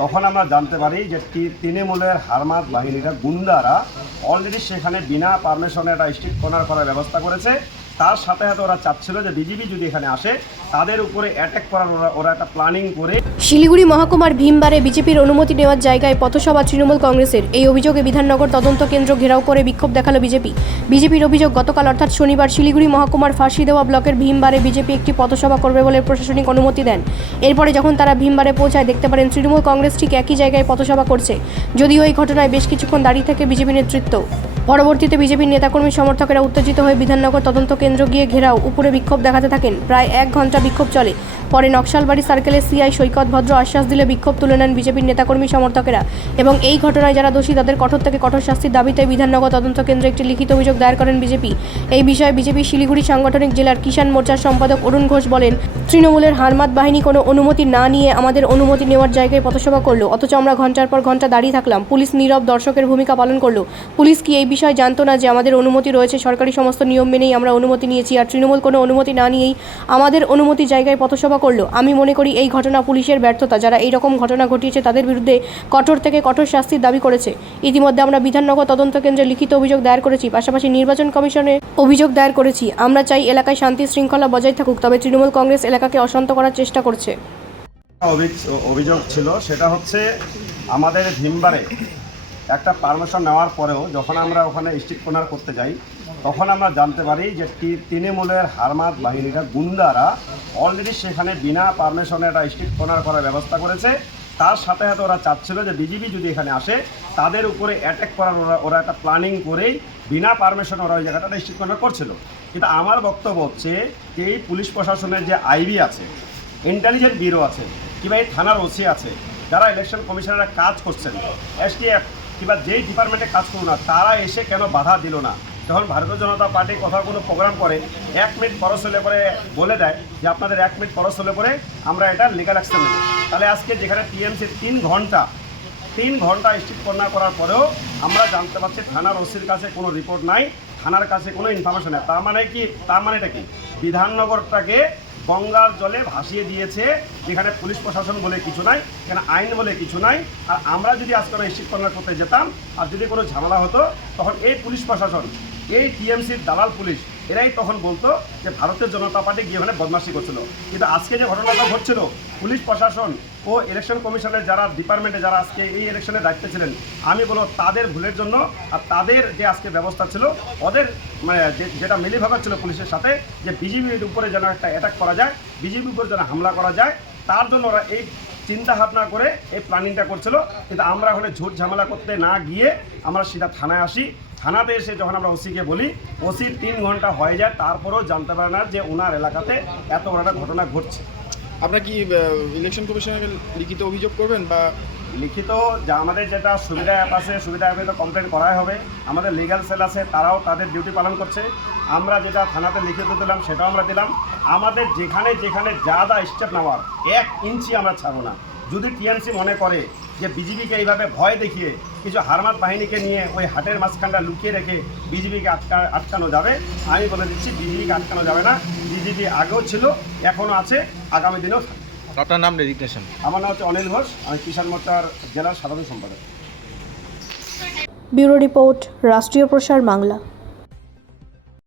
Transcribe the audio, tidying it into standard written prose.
তখন আমরা জানতে পারি যে তৃণমূলের হারমাত বাহিনীরা গুন্ডারা অলরেডি সেখানে বিনা পারমিশনে একটা স্ট্রিট কর্নার করার ব্যবস্থা করেছে। তার সাথে সাথে ওরা চাচ্ছিল যে বিজেপি যদি এখানে আসে তাদের উপরে অ্যাটাক করার ওরা একটা প্ল্যানিং করে। শিলিগুড়ি মহকুমার ভীমবারে বিজেপির অনুমতি নেওয়ার জায়গায় পথসভা তৃণমূল কংগ্রেসের। এই অভিযোগে বিধাননগর তদন্ত কেন্দ্র ঘেরাও করে বিক্ষোভ দেখালো বিজেপির অভিযোগ, গতকাল অর্থাৎ শনিবার শিলিগুড়ি মহকুমার ফাঁসিদেওয়া ব্লকের ভীমবারে বিজেপি একটি পথসভা করবে বলে প্রশাসনিক অনুমতি দেন। এরপরে যখন তারা ভীমবারে পৌঁছায় দেখতে পারেন তৃণমূল কংগ্রেস ঠিক একই জায়গায় পথসভা করছে। যদিও এই ঘটনায় বেশ কিছুক্ষণ দাঁড়িয়ে থাকে বিজেপি নেতৃত্ব। পরবর্তীতে বিজেপির নেতাকর্মী সমর্থকেরা উত্তেজিত হয়ে বিধাননগর তদন্ত কেন্দ্র গিয়ে ঘেরাও উপরে বিক্ষোভ দেখাতে থাকেন। প্রায় 1 ঘন্টা বিক্ষোভ চলে। পরে নকশালবাড়ি সার্কেলের সিআই সৈকত ভদ্র আশ্বাস দিলে বিক্ষোভ তুলে নেন বিজেপির নেতাকর্মী সমর্থকেরা এবং এই ঘটনায় যারা দোষী তাদের কঠোর থেকে কঠোর শাস্তির দাবিতে বিধাননগর তদন্ত কেন্দ্রে একটি লিখিত অভিযোগ দায়ের করেন বিজেপি। এই বিষয়ে বিজেপি শিলিগুড়ি সাংগঠনিক জেলার কিষাণ মোর্চার সম্পাদক অরুণ ঘোষ বলেন, তৃণমূলের হারমাত বাহিনী কোনো অনুমতি না নিয়ে আমাদের অনুমতি নেওয়ার জায়গায় পথসভা করলো, অথচ আমরা ঘন্টার পর ঘন্টা দাঁড়িয়ে থাকলাম। পুলিশ নীরব দর্শকের ভূমিকা পালন করলো। পুলিশ কি এই বিষয়ে জানতো না যে আমাদের অনুমতি রয়েছে? সরকারি সমস্ত নিয়ম মেনেই আমরা অনুমতি নিয়েছি, আর তৃণমূল কোনো অনুমতি না নিয়েই আমাদের অনুমতি জায়গায় পথসভা করলো। আমি মনে করি এই ঘটনা পুলিশের ব্যর্থতা। যারা এই রকম ঘটনা ঘটিয়েছে তাদের বিরুদ্ধে কঠোর থেকে কঠোর শাস্তির দাবি করেছে। ইতিমধ্যে আমরা বিধাননগর তদন্ত কেন্দ্রে লিখিত অভিযোগ দায়ের করেছি, পাশাপাশি নির্বাচন কমিশনে অভিযোগ দায়ের করেছি। আমরা চাই এলাকায় শান্তি শৃঙ্খলা বজায় থাকুক, তবে তৃণমূল কংগ্রেস এলাকাকে অশান্ত করার চেষ্টা করছে। অভিযোগ ছিল সেটা হচ্ছে আমাদের ভীমবারে একটা পারমিশন নেওয়ার পরেও যখন আমরা ওখানে স্ট্রিট কর্নার করতে যাই তখন আমরা জানতে পারি যে তৃণমূলের হারমাত বাহিনীরা গুন্ডারা অলরেডি সেখানে বিনা পারমিশনে একটা স্ট্রিট কর্নার করার ব্যবস্থা করেছে। তার সাথে সাথে ওরা চাচ্ছিল যে বিজেপি যদি এখানে আসে তাদের উপরে অ্যাটাক করার ওরা একটা প্ল্যানিং করেই বিনা পারমিশনে ওরা ওই জায়গাটা স্ট্রিট কর্নার করছিল। কিন্তু আমার বক্তব্য হচ্ছে যে এই পুলিশ প্রশাসনের যে আইবি আছে, ইন্টেলিজেন্ট ব্যুরো আছে, কিংবা এই থানার ওসি আছে, যারা ইলেকশন কমিশনাররা কাজ করছেন, এসটিএফ কিংবা যেই ডিপার্টমেন্টে কাজ করুন না, তারা এসে কেন বাধা দিল না? যখন ভারতীয় জনতা পার্টি কোথাও কোনো প্রোগ্রাম করে 1 মিনিট খরচ হলে পরে বলে দেয় যে আপনাদের 1 মিনিট খরচ হলে পরে আমরা এটা লিগাল অ্যাকশন নেব, তাহলে আজকে যেখানে টিএমসি 3 ঘন্টা স্ট্রিট কর্নার করার পরেও আমরা জানতে পারছি থানার ওসির কাছে কোনো রিপোর্ট নাই, থানার কাছে কোনো ইনফরমেশন নেই। তার মানেটা কি? বিধাননগরটাকে গঙ্গার জলে ভাসিয়ে দিয়েছে, যেখানে পুলিশ প্রশাসন বলে কিছু নাই, এখানে আইন বলে কিছু নাই। আর আমরা যদি আজকে স্ট্রিট কর্নার করতে যেতাম আর যদি কোনো ঝামেলা হতো তখন এই পুলিশ প্রশাসন, এই টিএমসির দালাল পুলিশ, এরাই তখন বলতো যে ভারতীয় জনতা পার্টি গিয়ে ওখানে বদমাশি করছিল। কিন্তু আজকে যে ঘটনাটা ঘটছিল, পুলিশ প্রশাসন ও ইলেকশন কমিশনের যারা ডিপার্টমেন্টে যারা আজকে এই ইলেকশনের দায়িত্বে ছিলেন, আমি বলবো তাদের ভুলের জন্য আর তাদের যে আজকে ব্যবস্থা ছিল, ওদের মানে যেটা মিলিভাগা ছিল পুলিশের সাথে, যে বিজেপির উপরে যেন একটা অ্যাটাক করা যায়, বিজেপির উপরে যেন হামলা করা যায়, তার জন্য ওরা এই চিন্তা ভাবনা করে এই প্ল্যানিংটা করছিল। কিন্তু আমরা ওখানে ঝুট ঝামেলা করতে না গিয়ে আমরা সিধা থানায় আসি। থানাতে এসে যখন আমরা ওসিকে বলি, ওসির 3 ঘন্টা হয়ে যায়, তারপরেও জানতে পারে না যে ওনার এলাকাতে এত বড় একটা ঘটনা ঘটছে। আপনারা কি ইলেকশন কমিশনের লিখিত অভিযোগ করবেন? বা লিখিত যা আমাদের যেটা সুবিধা অ্যাপ আছে, সুবিধা অ্যাপে তো কমপ্লেন করাই হবে। আমাদের লিগ্যাল সেল আছে, তারাও তাদের ডিউটি পালন করছে। আমরা যেটা থানাতে লিখিত দিলাম সেটাও আমরা দিলাম। আমাদের যেখানে যেখানে যা যা স্টেপ নেওয়ার 1 ইঞ্চি আমরা ছাড়বো না। যদি টিএমসি মনে করে যে বিজেপিকে এইভাবে ভয় দেখিয়ে কিছু হারমাত বাহিনীকে নিয়ে ওই হাটের মাঝখানটা লুকিয়ে রেখে বিজেপিকে আটকানো যাবে, আমি বলে দিচ্ছি বিজেপিকে আটকানো যাবে না। বিজেপি আগেও ছিল, এখনও আছে, আগামী দিনেও থাকবে। আপনার নাম, রেজিগনেশন? আমার নাম হচ্ছে অনিল ঘোষ, আমি কিষাণ মোর্চার জেলার সাধারণ সম্পাদক। ব্যুরো রিপোর্ট, রাষ্ট্রীয় প্রসার বাংলা।